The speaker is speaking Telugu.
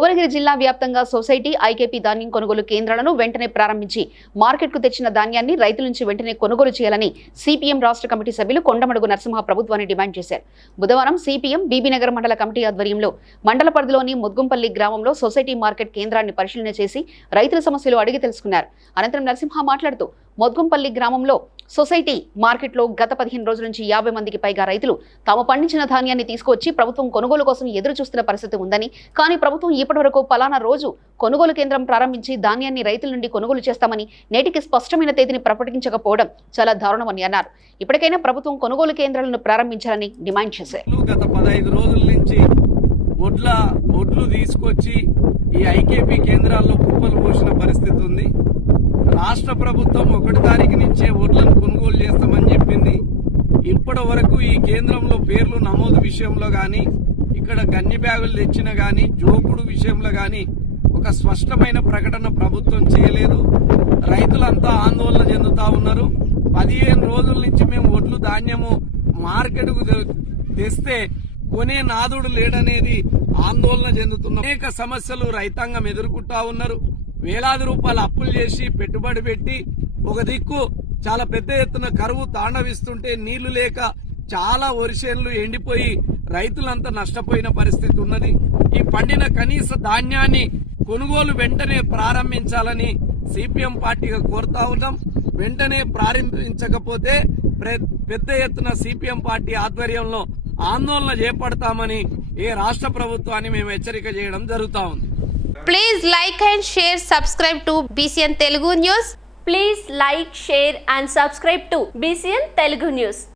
భువనగిరి జిల్లా వ్యాప్తంగా సొసైటీ ఐకేపీ ధాన్యం కొనుగోలు కేంద్రాలను వెంటనే ప్రారంభించి మార్కెట్కు తెచ్చిన ధాన్యాన్ని రైతుల నుంచి వెంటనే కొనుగోలు చేయాలని సిపిఎం రాష్ట్ర కమిటీ సభ్యులు కొండమడుగు నరసింహ ప్రభుత్వాన్ని డిమాండ్ చేశారు. బుధవారం సిపిఎం బీబీనగర్ మండల కమిటీ ఆధ్వర్యంలో మండల పరిధిలోని ముద్గుంపల్లి గ్రామంలో సొసైటీ మార్కెట్ కేంద్రాన్ని పరిశీలన చేసి రైతుల సమస్యలు అడిగి తెలుసుకున్నారు. అనంతరం నరసింహ మాట్లాడుతూ మొద్గుంపల్లి గ్రామంలో సొసైటీ మార్కెట్లో గత 15 రోజుల నుంచి 50 మందికి పైగా రైతులు తాము పండించిన ధాన్యాన్ని తీసుకొచ్చి ప్రభుత్వం కొనుగోలు కోసం ఎదురు చూస్తున్న పరిస్థితి ఉందని, కానీ ప్రభుత్వం ఇప్పటివరకు పలానా రోజు కొనుగోలు కేంద్రం ప్రారంభించి ధాన్యాన్ని రైతుల నుండి కొనుగోలు చేస్తామని నేటికి స్పష్టమైన తేదీని ప్రకటించకపోవడం చాలా దారుణమని అన్నారు. ఇప్పటికైనా ప్రభుత్వం కొనుగోలు కేంద్రాలను ప్రారంభించాలని డిమాండ్ చేశారు. గత 15 రోజుల నుంచి ఒడ్లు తీసుకొచ్చి ఈ ఐకేపీ కేంద్రాల్లో కుప్పలు పోసిన పరిస్థితి ఉంది. రాష్ట్ర ప్రభుత్వం 1 తారీఖు నుంచే ఒడ్లను కొనుగోలు చేస్తామని చెప్పింది. ఇప్పటి వరకు ఈ కేంద్రంలో పేర్లు నమోదు విషయంలో కానీ, ఇక్కడ గన్ని బ్యాగులు తెచ్చిన కానీ, జోకుడు విషయంలో కానీ ఒక స్పష్టమైన ప్రకటన ప్రభుత్వం చేయలేదు. రైతులంతా ఆందోళన చెందుతా ఉన్నారు. 15 రోజుల నుంచి మేము ఒడ్లు ధాన్యము మార్కెట్కు తెస్తే కొనే నాదుడు లేడనేది ఆందోళన చెందుతున్న అనేక సమస్యలు రైతాంగం ఎదుర్కొంటా ఉన్నారు. వేలాది రూపాయలు అప్పులు చేసి పెట్టుబడి పెట్టి ఒక దిక్కు చాలా పెద్ద ఎత్తున కరువు తాండవిస్తుంటే నీళ్లు లేక చాలా వరిసేన్లు ఎండిపోయి రైతులంతా నష్టపోయిన పరిస్థితి ఉన్నది. ఈ పండిన కనీస ధాన్యాన్ని కొనుగోలు వెంటనే ప్రారంభించాలని సిపిఎం పార్టీగా కోరుతా ఉన్నాం. వెంటనే ప్రారంభించకపోతే పెద్ద ఎత్తున సిపిఎం పార్టీ ఆధ్వర్యంలో ఆందోళన చేపడతామని రాష్ట్ర ప్రభుత్వాన్ని మేము హెచ్చరిక చేయడం జరుగుతా ఉంది. Please like and share, subscribe to BCN Telugu News. Please like, share and subscribe to BCN Telugu News.